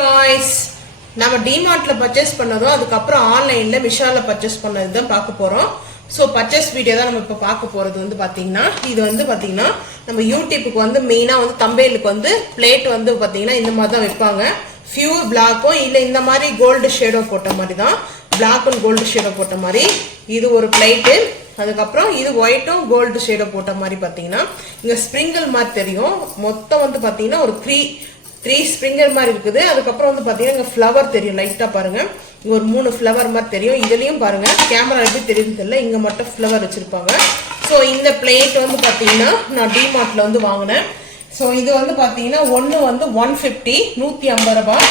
guys, நம்ம டிமார்ட்ல purchase பண்ணதும் அதுக்கப்புறம் ஆன்லைன்ல விஷால்ல பர்ச்சேஸ் பண்ணது தான் பார்க்க போறோம். ஸோ பர்ச்சேஸ் வீடியோ தான் நம்ம இப்போ பார்க்க போறது வந்து பாத்தீங்கன்னா இது வந்து பாத்தீங்கன்னா நம்ம யூடியூப்புக்கு வந்து மெயினா வந்து தம்பேலுக்கு வந்து பிளேட் வந்து பாத்தீங்கன்னா இந்த மாதிரி தான் வைப்பாங்க. பியூர் பிளாக்கும் இல்ல இந்த மாதிரி கோல்டு ஷேடோ போட்ட மாதிரி தான், பிளாக் அண்ட் கோல்டு ஷேடோ போட்ட மாதிரி இது ஒரு பிளேட்டு. அதுக்கப்புறம் இது ஒயிட்டும் கோல்டு ஷேடோ போட்ட மாதிரி பாத்தீங்கன்னா இங்க ஸ்ப்ரிங்கிள் மாதிரி தெரியும். மொத்தம் வந்து பாத்தீங்கன்னா ஒரு த்ரீ ஸ்ப்ரிங்கர் மாதிரி இருக்குது. அதுக்கப்புறம் வந்து பாத்தீங்கன்னா இங்க ஃப்ளவர் தெரியும், லைட்டா பாருங்க. இங்க ஒரு 3 ஃப்ளவர் மாதிரி தெரியும். இதுலயும் பாருங்க, கேமரா எப்படி தெரியுது தெரியல, இங்க மட்டும் ஃப்ளவர் வச்சிருப்பாங்க. ஸோ இந்த பிளேட் வந்து பாத்தீங்கன்னா நான் டிமார்ட்ல வந்து வாங்கினேன். ஸோ இது வந்து பாத்தீங்கன்னா ஒன்னு வந்து 150 150 ரூபாய்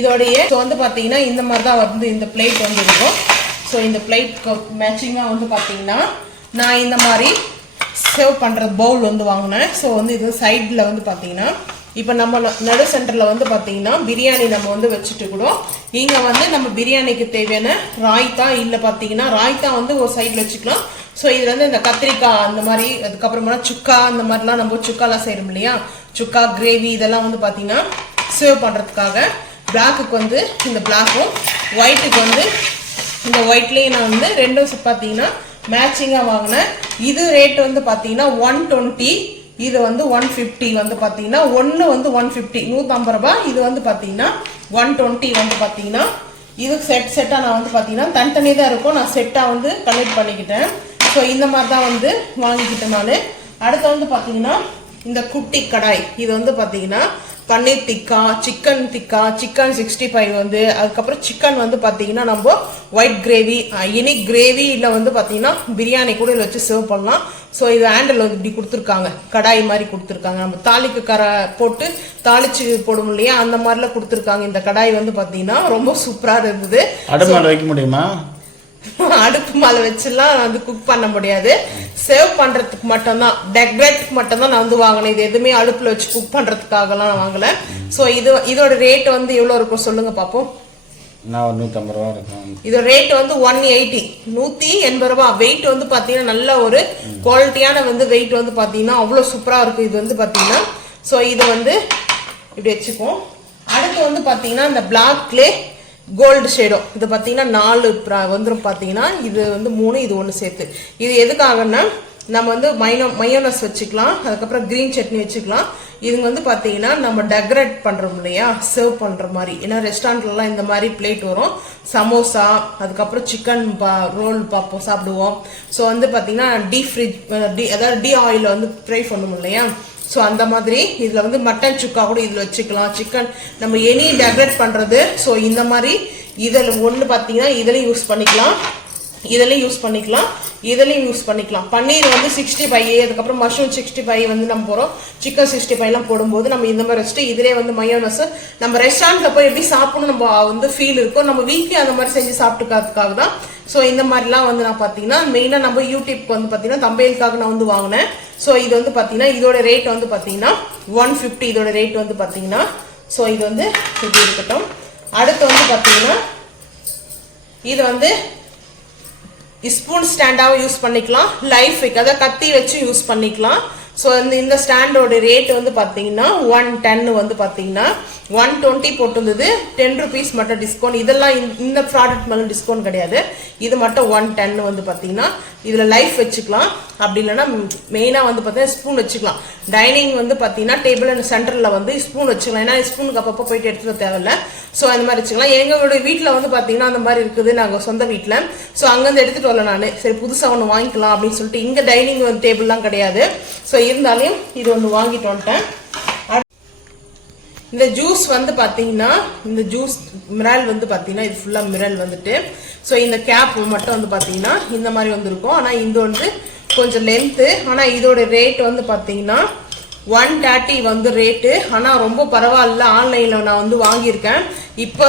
இதோடைய. ஸோ வந்து பாத்தீங்கன்னா இந்த மாதிரி தான் வந்து இந்த பிளேட் வந்து இருக்கும். ஸோ இந்த பிளேட் மேட்சிங்கா வந்து பாத்தீங்கன்னா நான் இந்த மாதிரி சர்வ் பண்ற பவுல் வந்து வாங்கினேன். ஸோ வந்து இது சைட்ல வந்து பாத்தீங்கன்னா இப்போ நம்ம நடு சென்டர்ல வந்து பாத்தீங்கன்னா பிரியாணி நம்ம வந்து வச்சுட்டு கூட இங்க வந்து நம்ம பிரியாணிக்கு தேவையான ராய்த்தா இல்ல பாத்தீங்கன்னா ராய்த்தா வந்து ஒரு சைட்ல வச்சுக்கலாம். ஸோ இதுல வந்து இந்த கத்திரிக்காய் அந்த மாதிரி, அதுக்கப்புறமா சுக்கா அந்த மாதிரிலாம் நம்ம சுக்காலாம் செய்யறோம் இல்லையா, சுக்கா கிரேவி இதெல்லாம் வந்து பாத்தீங்கன்னா சர்வ் பண்றதுக்காக. பிளாக்குக்கு வந்து இந்த பிளாக்கும், ஒயிட்டுக்கு வந்து இந்த ஒயிட்லயே நான் வந்து ரெண்டும் பாத்தீங்கன்னா மேட்சிங்கா வாங்கினேன். இது ரேட் வந்து பாத்தீங்கன்னா 120, இது வந்து 150 வந்து பாத்தீங்கன்னா ஒன்னு வந்து 150 150 ரூபாய். இது வந்து பாத்தீங்கன்னா 120 வந்து பாத்தீங்கன்னா இது செட்டா நான் வந்து பாத்தீங்கன்னா தனித்தனியே தான் இருக்கும். நான் செட்டா வந்து கலெக்ட் பண்ணிக்கிட்டேன். ஸோ இந்த மாதிரி தான் வந்து வாங்கிக்கிட்டேன் நான். அடுத்து வந்து பாத்தீங்கன்னா இந்த குட்டி கடாய், இது வந்து பாத்தீங்கன்னா பன்னீர் டிக்கா, சிக்கன் டிக்கா, சிக்கன் 65 வந்து, அதுக்கப்புறம் சிக்கன் வந்து பாத்தீங்கன்னா நம்ம ஒயிட் கிரேவி, எனி கிரேவி இல்ல வந்து பாத்தீங்கன்னா பிரியாணி கூட இதில் வச்சு சர்வ் பண்ணலாம். ஸோ இது ஹேண்டில் வந்து இப்படி கொடுத்துருக்காங்க, கடாய் மாதிரி கொடுத்துருக்காங்க. நம்ம தாளிக்கு போட்டு தாளிச்சு போடும் இல்லையா, அந்த மாதிரிலாம் கொடுத்துருக்காங்க. இந்த கடாய் வந்து பாத்தீங்கன்னா ரொம்ப சூப்பரா இருந்தது. வைக்க முடியுமா? அடுப்பு மேல வச்சுலாம் வந்து குக் பண்ண முடியாது, சேவ் பண்றதுக்கு மட்டும்தான், டெக்கரேட்டுக்கு மட்டும்தான் நான் வந்து வாங்கினேன். இது எதுவுமே அடுப்புல வச்சு குக் பண்றதுக்காகலாம் நான் வாங்கல. ஸோ இதோட ரேட் வந்து எவ்வளவு இருக்கும் சொல்லுங்க பாப்போம். 150 ரூபா இருக்கும். இதோட ரேட் வந்து 180 180 ரூபாய். வெயிட் வந்து பாத்தீங்கன்னா நல்ல ஒரு குவாலிட்டியான வந்து வெயிட் வந்து பாத்தீங்கன்னா அவ்வளவு சூப்பரா இருக்கு இது வந்து பாத்தீங்கன்னா. ஸோ இது வந்து இப்படி வச்சுப்போம். அடுத்து வந்து பாத்தீங்கன்னா இந்த பிளாக்லே கோல்டு ஷேடோ, இது பாத்தீங்கன்னா 4 வந்துடும் பாத்தீங்கன்னா. இது வந்து 3, இது 1 சேர்த்து. இது எதுக்காகன்னா நம்ம வந்து மயோனஸ் வச்சுக்கலாம், அதுக்கப்புறம் கிரீன் சட்னி வச்சுக்கலாம். இதுங்க வந்து பாத்தீங்கன்னா நம்ம டெக்கரேட் பண்றோம் இல்லையா, சர்வ் பண்ற மாதிரி. ஏன்னா ரெஸ்டாரண்ட்லாம் இந்த மாதிரி பிளேட் வரும். சமோசா, அதுக்கப்புறம் சிக்கன் ரோல் பார்ப்போம், சாப்பிடுவோம். ஸோ வந்து பாத்தீங்கன்னா அதாவது டி ஆயில வந்து ஃப்ரை பண்ணுவோம் இல்லையா. ஸோ அந்த மாதிரி இதுல வந்து மட்டன் சுக்கா கூட இதுல வச்சுக்கலாம். சிக்கன் நம்ம எனி டெக்கரேட் பண்றது. ஸோ இந்த மாதிரி இதில் ஒன்று பார்த்தீங்கன்னா இதுலையும் யூஸ் பண்ணிக்கலாம், இதுலையும் யூஸ் பண்ணிக்கலாம், இதுலையும் யூஸ் பண்ணிக்கலாம். பன்னீர் வந்து 65, அதுக்கப்புறம் மஷ்ரூம் 65 வந்து நம்ம போறோம். சிக்கன் 65 போடும்போது நம்ம இந்த மாதிரி வச்சுட்டு இதுலேயே வந்து மயோனஸ் நம்ம ரெஸ்டாரண்ட்ல போய் எப்படி சாப்பிடணும் நம்ம வந்து ஃபீல் இருக்கும், நம்ம வீட்லயே அந்த மாதிரி செஞ்சு சாப்பிட்டுக்கிறதுக்காக தான். ஸோ இந்த மாதிரிலாம் வந்து நான் பார்த்தீங்கன்னா மெயினாக நம்ம யூடியூப்க்கு வந்து பார்த்தீங்கன்னா தம்பேலுக்காக நான் வந்து வாங்கினேன். ஸோ இது வந்து பார்த்தீங்கன்னா இதோட ரேட் வந்து பார்த்தீங்கன்னா 150 இதோட ரேட் வந்து பார்த்தீங்கன்னா. ஸோ இது வந்து இப்படி இருக்கட்டும். அடுத்து வந்து பார்த்தீங்கன்னா இது வந்து ஸ்பூன் ஸ்டாண்டாவும் யூஸ் பண்ணிக்கலாம், லைஃப் அதாவது கத்தி வச்சு யூஸ் பண்ணிக்கலாம். ஸோ இந்த ஸ்டாண்டோட ரேட் வந்து பார்த்தீங்கன்னா 110 வந்து பார்த்தீங்கன்னா 120 போட்டிருந்தது, 10 rupees மட்டும் டிஸ்கவுண்ட். இதெல்லாம் இந்த ப்ராடக்ட் மேலே டிஸ்கவுண்ட் கிடையாது, இது மட்டும் 110 வந்து பார்த்தீங்கன்னா. இதில் லைஃப் வச்சுக்கலாம், அப்படி இல்லைன்னா மெயினாக வந்து பார்த்தீங்கன்னா ஸ்பூன் வச்சுக்கலாம். டைனிங் வந்து பார்த்தீங்கன்னா டேபிள் அண்ட் சென்டரில் வந்து ஸ்பூன் வச்சுக்கலாம், ஏன்னா ஸ்பூனுக்கு அப்பப்போ போயிட்டு எடுத்துக்க தேவையில்லை. ஸோ அந்த மாதிரி வச்சுக்கலாம். எங்களுடைய வீட்டில் வந்து பார்த்தீங்கன்னா அந்த மாதிரி இருக்குது, நாங்கள் சொந்த வீட்டில். ஸோ அங்கேருந்து எடுத்துகிட்டு வரல நான், சரி புதுசாக ஒன்று வாங்கிக்கலாம் அப்படின்னு சொல்லிட்டு. இங்கே டைனிங் டேபிள்லாம் கிடையாது. ஸோ இருந்தாலும் இது ஒன்று வாங்கிட்டு வந்துட்டேன். இந்த ஜூஸ் வந்து பாத்தீங்கன்னா இந்த ஜூஸ் மிரல் வந்து பாத்தீங்கன்னா இது ஃபுல்லா மிரல் வந்துட்டு. ஸோ இந்த கேப் மட்டும் வந்து பாத்தீங்கன்னா இந்த மாதிரி வந்து இருக்கும். ஆனா இது வந்து கொஞ்சம் லென்த்து. ஆனா இதோட ரேட் வந்து பாத்தீங்கன்னா 130 வந்து ரேட்டு. ஆனா ரொம்ப பரவாயில்ல, ஆன்லைன்ல நான் வந்து வாங்கியிருக்கேன். இப்போ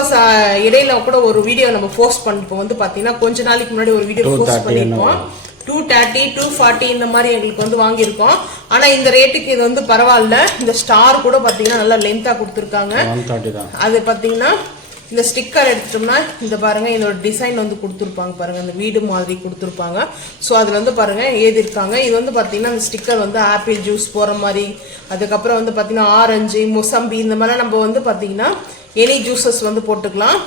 இடையில கூட ஒரு வீடியோ நம்ம போஸ்ட் பண்ணிப்போம் வந்து பாத்தீங்கன்னா, கொஞ்ச நாளைக்கு முன்னாடி ஒரு வீடியோ போஸ்ட் பண்ணிருப்போம். 230 240 இந்த மாதிரி எங்களுக்கு வந்து வாங்கியிருக்கோம். ஆனா இந்த ரேட்டுக்கு இது வந்து பரவாயில்ல. இந்த ஸ்டார் கூட பாத்தீங்கன்னா நல்லா லென்த்தா கொடுத்துருக்காங்க. அது பாத்தீங்கன்னா இந்த ஸ்டிக்கர் எடுத்துட்டோம்னா இந்த பாருங்க, இதோட டிசைன் வந்து கொடுத்துருப்பாங்க பாருங்க, இந்த வீடு மாதிரி கொடுத்துருப்பாங்க. ஸோ அதுல வந்து பாருங்க எழுதிருக்காங்க. இது வந்து பாத்தீங்கன்னா இந்த ஸ்டிக்கர் வந்து ஆப்பிள் ஜூஸ் போற மாதிரி, அதுக்கப்புறம் வந்து பாத்தீங்கன்னா ஆரஞ்சு, மொசம்பி இந்த மாதிரி நம்ம வந்து பாத்தீங்கன்னா எனி ஜூசஸ் வந்து போட்டுக்கலாம்.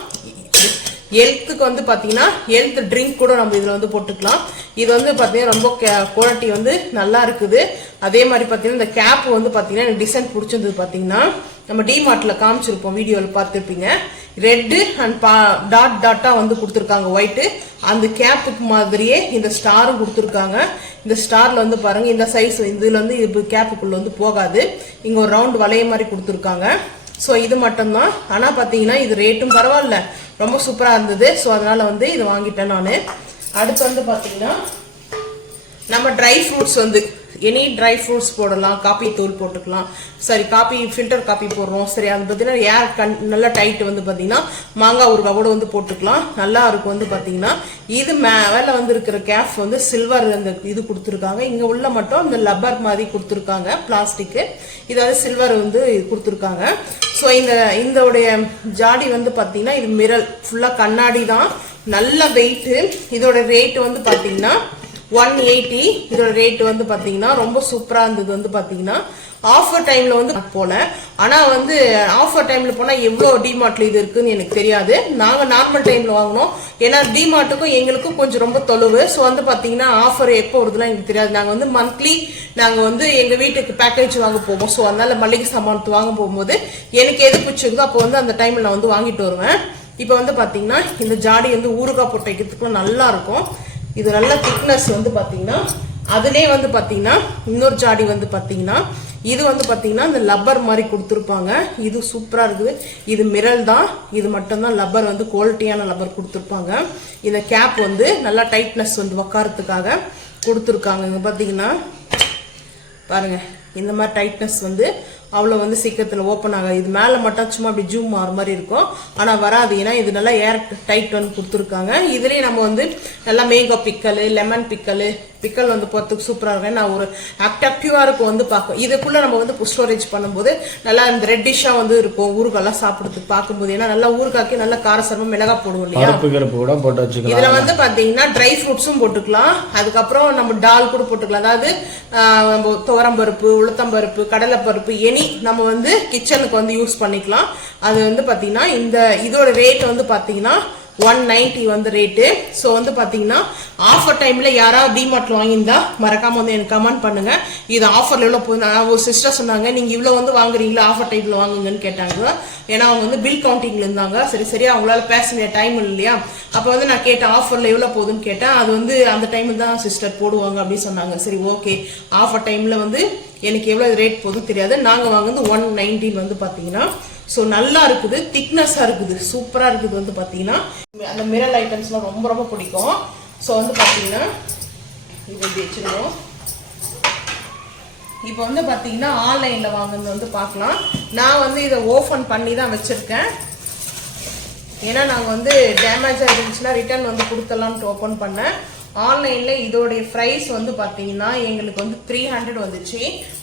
ஹெல்த்துக்கு வந்து பார்த்தீங்கன்னா ஹெல்த் ட்ரிங்க் கூட நம்ம இதில் வந்து போட்டுக்கலாம். இது வந்து பார்த்தீங்கன்னா ரொம்ப குவாலிட்டி வந்து நல்லா இருக்குது. அதே மாதிரி பார்த்தீங்கன்னா இந்த கேப் வந்து பார்த்தீங்கன்னா எனக்கு டிசைன் பிடிச்சிருந்தது. பார்த்தீங்கன்னா நம்ம டிமார்ட்டில் காமிச்சிருப்போம், வீடியோவில் பார்த்துருப்பீங்க. ரெட்டு அண்ட் டாட்டாக வந்து கொடுத்துருக்காங்க ஒயிட்டு. அந்த கேப்புக்கு மாதிரியே இந்த ஸ்டாரும் கொடுத்துருக்காங்க. இந்த ஸ்டாரில் வந்து பாருங்க இந்த சைஸ் இதில் வந்து இது கேப்புக்குள்ள வந்து போகாது. இங்கே ஒரு ரவுண்ட் வளைய மாதிரி கொடுத்துருக்காங்க. ஸோ இது மட்டும்தான். ஆனால் பார்த்தீங்கன்னா இது ரேட்டும் பரவாயில்ல, ரொம்ப சூப்பராக இருந்தது. ஸோ அதனால் வந்து இது வாங்கிட்டேன் நான். அடுத்து வந்து பார்த்தீங்கன்னா நம்ம ட்ரை ஃப்ரூட்ஸ் வந்து எனி ட்ரை ஃப்ரூட்ஸ் போடலாம். காப்பி தூள் போட்டுக்கலாம். சரி, காப்பி ஃபில்டர் காப்பி போடுறோம். சரி, அது பார்த்தீங்கன்னா ஏர் நல்லா டைட் வந்து பார்த்தீங்கன்னா மாங்காய் ஊறுகாய் கூட வந்து போட்டுக்கலாம். நல்லா இருக்கும் வந்து பார்த்தீங்கன்னா. இது மேலே வந்து இருக்கிற கேப் வந்து சில்வர் அந்த இது கொடுத்துருக்காங்க. இங்கே உள்ள மட்டும் இந்த லப்பர் மாதிரி கொடுத்துருக்காங்க, பிளாஸ்டிக்கு. இது வந்து சில்வர் வந்து கொடுத்துருக்காங்க. ஸோ இதோடைய ஜாடி வந்து பார்த்தீங்கன்னா இது மிரல் ஃபுல்லாக கண்ணாடி தான், நல்ல வெயிட்டு. இதோட ரேட் வந்து பார்த்தீங்கன்னா 180. இதோட ரேட் வந்து பாத்தீங்கன்னா ரொம்ப சூப்பரா இருந்தது. வந்து பாத்தீங்கன்னா ஆஃபர் டைம்ல வந்து போல, ஆனா வந்து ஆஃபர் டைம்ல போனா எவ்வளவு டிமார்ட்ல இது இருக்குன்னு எனக்கு தெரியாது. நாங்க நார்மல் டைம்ல வாங்கினோம். ஏன்னா டிமார்ட்டுக்கும் எங்களுக்கும் கொஞ்சம் ரொம்ப தொலைவு. ஸோ வந்து பாத்தீங்கன்னா ஆஃபர் எப்போ வருதுலாம் எனக்கு தெரியாது. நாங்க வந்து மந்த்லி நாங்க வந்து எங்க வீட்டுக்கு பேக்கேஜ் வாங்க போவோம். ஸோ அதனால மளிகை சாமான் வாங்க போகும்போது எனக்கு எது பிடிச்சிருந்தோ அப்போ வந்து அந்த டைம்ல நான் வந்து வாங்கிட்டு வருவேன். இப்போ வந்து பாத்தீங்கன்னா இந்த ஜாடி வந்து ஊறுகாய் போட்டு வைக்கிறதுக்குலாம் நல்லா இருக்கும். இது நல்ல திக்னஸ் வந்து பாத்தீங்கன்னா அதுலேயே வந்து பாத்தீங்கன்னா இன்னொரு ஜாடி வந்து பாத்தீங்கன்னா இது வந்து பாத்தீங்கன்னா இந்த லப்பர் மாதிரி கொடுத்துருப்பாங்க. இது சூப்பரா இருக்குது. இது மிரல் தான், இது மட்டும்தான் லப்பர் வந்து குவாலிட்டியான லப்பர் கொடுத்துருப்பாங்க. இந்த கேப் வந்து நல்லா டைட்னஸ் வந்து உக்காரத்துக்காக கொடுத்துருக்காங்க. இங்க பாத்தீங்கன்னா பாருங்க, இந்த மாதிரி டைட்னஸ் வந்து அவ்வளோ வந்து சீக்கிரத்தில் ஓப்பன் ஆகாது. இது மேலே மட்டும் சும்மா அப்படி ஜூம் ஆகிற மாதிரி இருக்கும், ஆனால் வராது. ஏன்னா இது நல்லா ஏர் டைட் வந்து கொடுத்துருக்காங்க. இதுலேயே நம்ம வந்து நல்லா மேங்கோ பிக்கல், லெமன் பிக்கல் வந்து போகிறதுக்கு சூப்பராக இருக்கும். நான் ஒரு அட்ராக்டிவாக இருக்கும் வந்து பார்க்கும். இதுக்குள்ளே நம்ம வந்து ஸ்டோரேஜ் பண்ணும்போது நல்லா இந்த ரெட்டிஷாக வந்து இருக்கும் ஊறுகாலாம் சாப்பிட்றதுக்கு பார்க்கும்போது. ஏன்னா நல்லா ஊறுகாய்க்கு நல்லா காரசாரமாக மிளகாய் போடுவோம் இல்லையா. இதில் வந்து பார்த்தீங்கன்னா ட்ரை ஃப்ரூட்ஸும் போட்டுக்கலாம். அதுக்கப்புறம் நம்ம டால் கூட போட்டுக்கலாம். அதாவது துவரம்பருப்பு, உளுத்தம்பருப்பு, கடலைப்பருப்பு, எனி நம்ம வந்து கிச்சனுக்கு வந்து யூஸ் பண்ணிக்கலாம். அது வந்து பாத்தீங்கன்னா இதோட ரேட் வந்து பாத்தீங்கன்னா 190 வந்து ரேட்டு. ஸோ வந்து பாத்தீங்கன்னா ஆஃபர் டைம்ல யாராவது டிமார்ட்ல வாங்கியிருந்தா மறக்காம வந்து எனக்கு கமெண்ட் பண்ணுங்க. இது ஆஃபர்ல எவ்வளோ போகுது. ஒரு சிஸ்டர் சொன்னாங்க, நீங்க இவ்வளோ வந்து வாங்குறீங்களா, ஆஃபர் டைம்ல வாங்குங்கன்னு கேட்டாங்க. ஏன்னா அவங்க வந்து பில் கவுண்டிங்ல இருந்தாங்க. சரி அவங்களால பேச டைம் இல்லையா. அப்போ வந்து நான் கேட்டேன் ஆஃபர்ல எவ்வளோ போகுதுன்னு கேட்டேன். அது வந்து அந்த டைம் தான் சிஸ்டர் போடுவாங்க அப்படின்னு சொன்னாங்க. சரி ஓகே, ஆஃபர் டைம்ல வந்து எனக்கு எவ்வளவு ரேட் போதும் தெரியாது. நாங்க வாங்குறது 190 வந்து பாத்தீங்கன்னா. ஸோ நல்லா இருக்குது, திக்னஸா இருக்குது, சூப்பரா இருக்குது. வந்து பாத்தீங்கன்னா அந்த மிரல் ஐட்டம்ஸ்லாம் ரொம்ப ரொம்ப பிடிக்கும். ஸோ வந்து பாத்தீங்கன்னா இது எப்படி வச்சிருக்கோம். இப்போ வந்து பாத்தீங்கன்னா ஆன்லைன்ல வாங்குறது வந்து பார்க்கலாம். நான் வந்து இதை ஓபன் பண்ணி தான் வச்சிருக்கேன். ஏன்னா நாங்கள் வந்து டேமேஜ் ஆகிருந்துச்சுன்னா ரிட்டர்ன் வந்து கொடுத்தலாம்னு ஓப்பன் பண்ணேன். ஆன்லைனில் இதோடைய ப்ரைஸ் வந்து பார்த்தீங்கன்னா எங்களுக்கு வந்து 300 வந்துச்சு.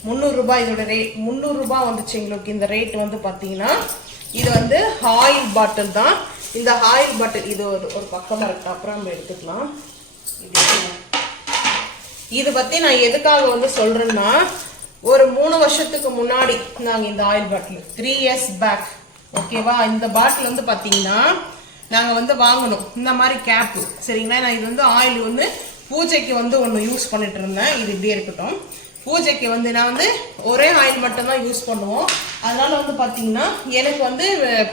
300 ரூபாய் இதோட ரேட். 300 ரூபாய் வந்துச்சு எங்களுக்கு இந்த ரேட் வந்து பார்த்தீங்கன்னா. இது வந்து ஆயில் பாட்டில் தான். இந்த ஆயில் பாட்டில் இது ஒரு பக்கமாக இருக்கு, அப்புறம் நம்ம எடுத்துக்கலாம். இது பற்றி நான் எதுக்காக வந்து சொல்கிறேன்னா, ஒரு 3 வருஷத்துக்கு முன்னாடி நாங்கள் இந்த ஆயில் பாட்டில் 3 years பேக், ஓகேவா, இந்த பாட்டில் வந்து பார்த்தீங்கன்னா நாங்கள் வந்து வாங்கணும் இந்த மாதிரி கேப்பு. சரிங்களா, நான் இது வந்து ஆயில் வந்து பூஜைக்கு வந்து ஒன்று யூஸ் பண்ணிட்டு இருந்தேன். இது இப்படியே இருக்கட்டும். பூஜைக்கு வந்து நான் வந்து ஒரே ஆயில் மட்டும்தான் யூஸ் பண்ணுவோம். அதனால வந்து பார்த்தீங்கன்னா எனக்கு வந்து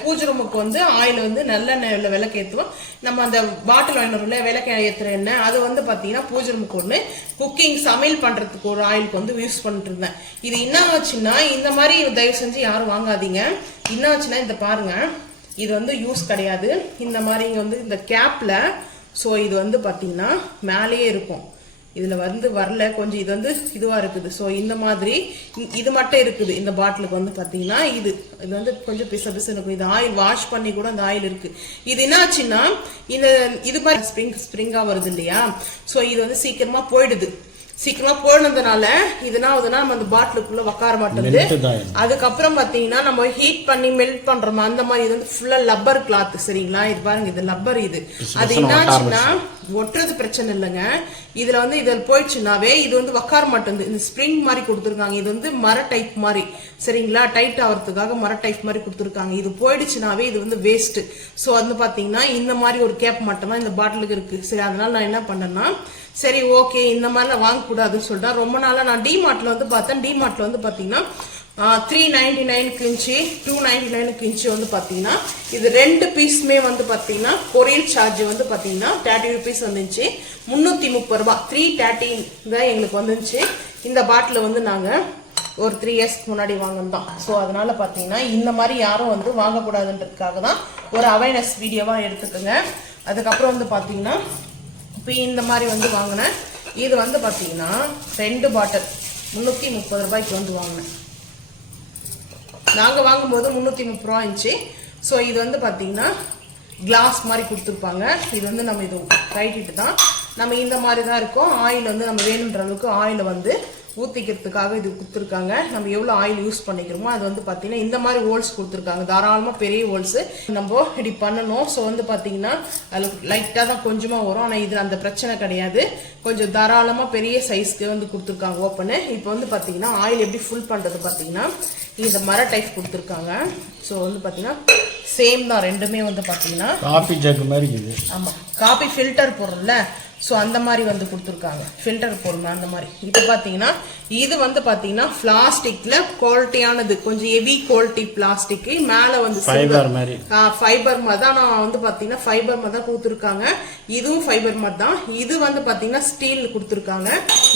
பூஜை ரூமுக்கு வந்து ஆயில் வந்து நல்லெண்ணெயில் விளக்கு ஏற்றுவோம். நம்ம அந்த பாட்டில் வாங்கினோம்ல விளக்கு ஏற்றுற எண்ணெய், அது வந்து பார்த்தீங்கன்னா பூஜை ரூமுக்கு ஒன்று, குக்கிங் சமையல் பண்ணுறதுக்கு ஒரு ஆயிலுக்கு வந்து யூஸ் பண்ணிட்டு இருந்தேன். இது என்ன ஆச்சுன்னா, இந்த மாதிரி தயவு செஞ்சு யாரும் வாங்காதீங்க. என்ன ஆச்சுன்னா இந்த பாருங்க, இது வந்து யூஸ் கிடையாது. இந்த மாதிரி இங்கே வந்து இந்த கேப்ல, ஸோ இது வந்து பார்த்தீங்கன்னா மேலேயே இருக்கும். இதில் வந்து வரல, கொஞ்சம் இது வந்து இதுவாக இருக்குது. ஸோ இந்த மாதிரி இது மட்டும் இருக்குது இந்த பாட்டிலுக்கு வந்து பார்த்தீங்கன்னா. இது வந்து கொஞ்சம் பிச இருக்கும். இது ஆயில் வாஷ் பண்ணி கூட அந்த ஆயில் இருக்கு. இது என்னாச்சுன்னா இது மாதிரி ஸ்ப்ரிங்காக வருது இல்லையா. ஸோ இது வந்து சீக்கிரமா போயிடுது. சீக்கிரமா போனதுனால இதுனா நம்ம அந்த பாட்டிலுக்குள்ள உட்கார மாட்டேங்குது. அதுக்கப்புறம் பாத்தீங்கன்னா நம்ம ஹீட் பண்ணி மெல்ட் பண்றோமா அந்த மாதிரி. இது வந்து ஃபுல்லா லப்பர் கிளாத். சரிங்களா, இது பாருங்க, இது லப்பர். இது அது என்னாச்சுன்னா ஒட்டுறது பிரச்சனை இல்லைங்க. இதுல வந்து இதில் போயிடுச்சுனாவே இது வந்து உக்கார மாட்டேங்குது. இந்த ஸ்ப்ரிங் மாதிரி கொடுத்துருக்காங்க. இது வந்து மர டைப் மாதிரி, சரிங்களா, டைட் ஆகிறதுக்காக மர டைப் மாதிரி கொடுத்துருக்காங்க. இது போயிடுச்சுனாவே இது வந்து வேஸ்ட். ஸோ வந்து பாத்தீங்கன்னா இந்த மாதிரி ஒரு கேப் மட்டும் தான் இந்த பாட்டிலுக்கு இருக்கு. சரி, அதனால நான் என்ன பண்ணேன்னா, சரி ஓகே இந்த மாதிரிலாம் வாங்கக்கூடாதுன்னு சொல்லிட்டா ரொம்ப நாளா நான் டிமார்ட்ல வந்து பார்த்தேன். டிமார்ட்ல வந்து பாத்தீங்கன்னா 399 இன்ச்சு 299 இன்ச்சு வந்து பாத்தீங்கன்னா இது 2 பீஸுமே வந்து பாத்தீங்கன்னா கொரியர் சார்ஜ் வந்து பாத்தீங்கன்னா 30 rupees வந்துச்சு. 330 ரூபாய் 313 தான் எங்களுக்கு வந்துச்சு. இந்த பாட்டில் வந்து நாங்க ஒரு 3 years முன்னாடி வாங்கினோம். ஸோ அதனால பாத்தீங்கன்னா இந்த மாதிரி யாரும் வந்து வாங்கக்கூடாதுன்றதுக்காக தான் ஒரு அவேர்னஸ் வீடியோவா எடுத்துக்கோங்க. அதுக்கப்புறம் வந்து பாத்தீங்கன்னா இப்போ இந்த மாதிரி வந்து வாங்கினேன். இது வந்து பாத்தீங்கன்னா 2 பாட்டில் 330 ரூபாய்க்கு வந்து வாங்கினேன். நாங்கள் வாங்கும்போது 330 ரூபா இருந்துச்சு. ஸோ இது வந்து பார்த்தீங்கன்னா கிளாஸ் மாதிரி கொடுத்துருப்பாங்க. இது வந்து நம்ம இது கட்டிட்டு தான் நம்ம இந்த மாதிரி தான் இருக்கும். ஆயில் வந்து நம்ம வேணுன்ற அளவுக்கு ஆயிலை வந்து ஊற்றிக்கிறதுக்காக இது கொடுத்துருக்காங்க. நம்ம எவ்வளோ ஆயில் யூஸ் பண்ணிக்கிறோமோ அது வந்து பார்த்தீங்கன்னா இந்த மாதிரி ஹோல்ஸ் கொடுத்துருக்காங்க. தாராளமாக பெரிய ஹோல்ஸு நம்ம இப்படி பண்ணணும். ஸோ வந்து பார்த்தீங்கன்னா அதில் லைட்டாக தான் கொஞ்சமாக வரும். ஆனால் இதில் அந்த பிரச்சனை கிடையாது. கொஞ்சம் தாராளமாக பெரிய சைஸ்க்கு வந்து கொடுத்துருக்காங்க ஓப்பனு. இப்போ வந்து பார்த்தீங்கன்னா ஆயில் எப்படி ஃபுல் பண்ணுறது பார்த்தீங்கன்னா இந்த மர டைப் கொடுத்துருக்காங்க. ஸோ வந்து பார்த்தீங்கன்னா சேம் தான் ரெண்டுமே வந்து பார்த்தீங்கன்னா காபி ஜக் மாதிரி இருக்குது. ஆமாம், காபி ஃபில்டர் போடுறோம்ல, ஸோ அந்த மாதிரி வந்து கொடுத்துருக்காங்க. ஃபில்டர் போடுங்க அந்த மாதிரி. இப்போ பார்த்தீங்கன்னா இது வந்து பார்த்தீங்கன்னா பிளாஸ்டிக்ல குவாலிட்டியானது, கொஞ்சம் ஹெவி குவாலிட்டி பிளாஸ்டிக். மேலே வந்து ஃபைபர் மாதிரி தான். நான் வந்து பார்த்தீங்கன்னா ஃபைபர் மாதிரி தான் கொடுத்துருக்காங்க. இதுவும் ஃபைபர் மாதிரி தான். இது வந்து பார்த்தீங்கன்னா ஸ்டீல் கொடுத்துருக்காங்க.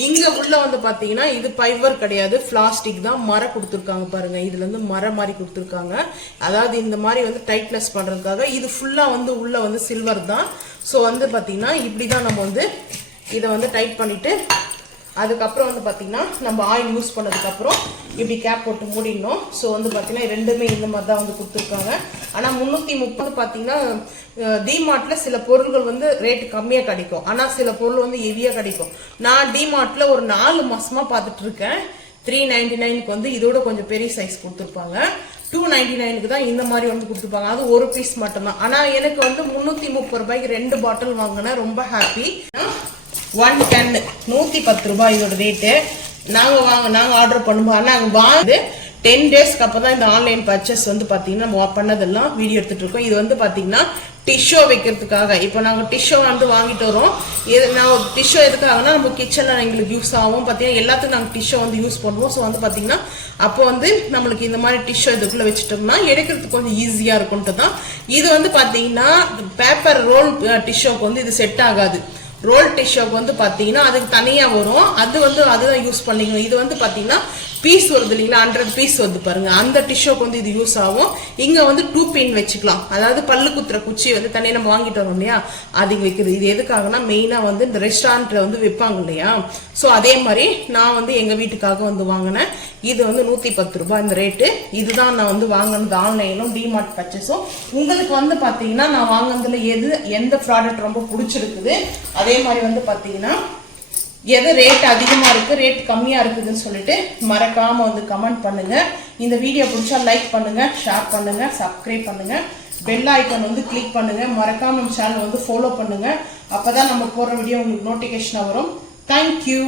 இங்க உள்ள வந்து பார்த்தீங்கன்னா இது ஃபைபர் கிடையாது, பிளாஸ்டிக் தான். மரம் கொடுத்துருக்காங்க பாருங்க. இதுல இருந்து மரம் மாதிரி கொடுத்துருக்காங்க. அதாவது இந்த மாதிரி வந்து டைட்னஸ் பண்றதுக்காக. இது ஃபுல்லா வந்து உள்ள வந்து சில்வர் தான். ஸோ வந்து பார்த்தீங்கன்னா இப்படி தான் நம்ம வந்து இதை வந்து டைட் பண்ணிட்டு அதுக்கப்புறம் வந்து பார்த்தீங்கன்னா நம்ம ஆயில் யூஸ் பண்ணதுக்கப்புறம் இப்படி கேப் போட்டு மூடிடணும். ஸோ வந்து பார்த்தீங்கன்னா ரெண்டுமே இந்த மாதிரி தான் வந்து கொடுத்துருக்காங்க. ஆனால் 330 பார்த்தீங்கன்னா டிமார்ட்ல சில பொருள்கள் வந்து ரேட்டு கம்மியாக கிடைக்கும். ஆனால் சில பொருள் வந்து ஹெவியாக கிடைக்கும். நான் டிமார்ட்ல ஒரு 4 மாசமா பார்த்துட்டு இருக்கேன். 399 வந்து இதோட கொஞ்சம் பெரிய சைஸ் கொடுத்துருப்பாங்க. 299 தான் இந்த மாதிரி வந்து கொடுத்துருப்பாங்க. அது ஒரு பீஸ் மட்டும்தான். ஆனால் எனக்கு வந்து 330 ரூபாய்க்கு 2 பாட்டில் வாங்கினேன். ரொம்ப ஹாப்பி. 110 110 ரூபாய் இதோட ரேட்டு. நாங்கள் ஆர்டர் பண்ணும்போது ஆனால் நாங்கள் வாங்கி 10 டேஸ்க்கு அப்போ தான் இந்த ஆன்லைன் பர்ச்சேஸ் வந்து பார்த்தீங்கன்னா நம்ம பண்ணதெல்லாம் வீடியோ எடுத்துட்டு இருக்கோம். இது வந்து பார்த்தீங்கன்னா டிஷ்யூ வைக்கிறதுக்காக. இப்போ நாங்கள் டிஷ்யூ வந்து வாங்கிட்டு வரோம். நான் டிஷ்யூ எதுக்காகனா நம்ம கிச்சனில் எங்களுக்கு யூஸ் ஆகும். பார்த்தீங்கன்னா எல்லாத்துக்கும் நாங்கள் டிஷ்யூ வந்து யூஸ் பண்ணுவோம். ஸோ வந்து பார்த்தீங்கன்னா அப்போ வந்து நம்மளுக்கு இந்த மாதிரி டிஷ்யூ இதுக்குள்ளே வச்சுட்டோம்னா எடுக்கிறதுக்கு கொஞ்சம் ஈஸியாக இருக்கும்ட்டு தான். இது வந்து பார்த்தீங்கன்னா பேப்பர் ரோல் டிஷ்யூக்கு வந்து இது செட் ஆகாது. ரோல் டிஷ்யூக்கு வந்து பார்த்தீங்கன்னா அதுக்கு தனியாக வரும். அது வந்து அதுதான் யூஸ் பண்ணிக்கணும். இது வந்து பார்த்தீங்கன்னா பீஸ் வருது இல்லைங்களா, 100 பீஸ் வருது பாருங்க, அந்த டிஷ்யூக்கு வந்து இது யூஸ் ஆகும். இங்க வந்து 2 பின் வச்சுக்கலாம். அதாவது பல்லு குத்துற குச்சி வந்து தனியாக நம்ம வாங்கிட்டு வரோம் இல்லையா, அதுக்கு வைக்கிறது. இது எதுக்காகனா மெயினா வந்து இந்த ரெஸ்டாரண்ட்ல வந்து வைப்பாங்க இல்லையா. ஸோ அதே மாதிரி நான் வந்து எங்க வீட்டுக்காக வந்து வாங்கினேன். இது வந்து 110 ரூபாய் இந்த ரேட்டு. இதுதான் நான் வந்து வாங்கினது ஆன்லைனும் டிமார்ட் பர்ச்சேஸும். உங்களுக்கு வந்து பாத்தீங்கன்னா நான் வாங்கினதுல எந்த ப்ராடக்ட் ரொம்ப பிடிச்சிருக்குது, அதே மாதிரி வந்து பாத்தீங்கன்னா எது ரேட் அதிகமா இருக்கு ரேட் கம்மியா இருக்குதுன்னு சொல்லிட்டு மறக்காம வந்து கமெண்ட் பண்ணுங்க. இந்த வீடியோ பிடிச்சா லைக் பண்ணுங்க, ஷேர் பண்ணுங்க, சப்ஸ்கிரைப் பண்ணுங்க, பெல் ஐக்கான் வந்து கிளிக் பண்ணுங்க. மறக்காம நம்ம சேனல் வந்து ஃபாலோ பண்ணுங்க. அப்பதான் நம்ம போற வீடியோ உங்களுக்கு நோட்டிபிகேஷன் வரும். தேங்க்யூ.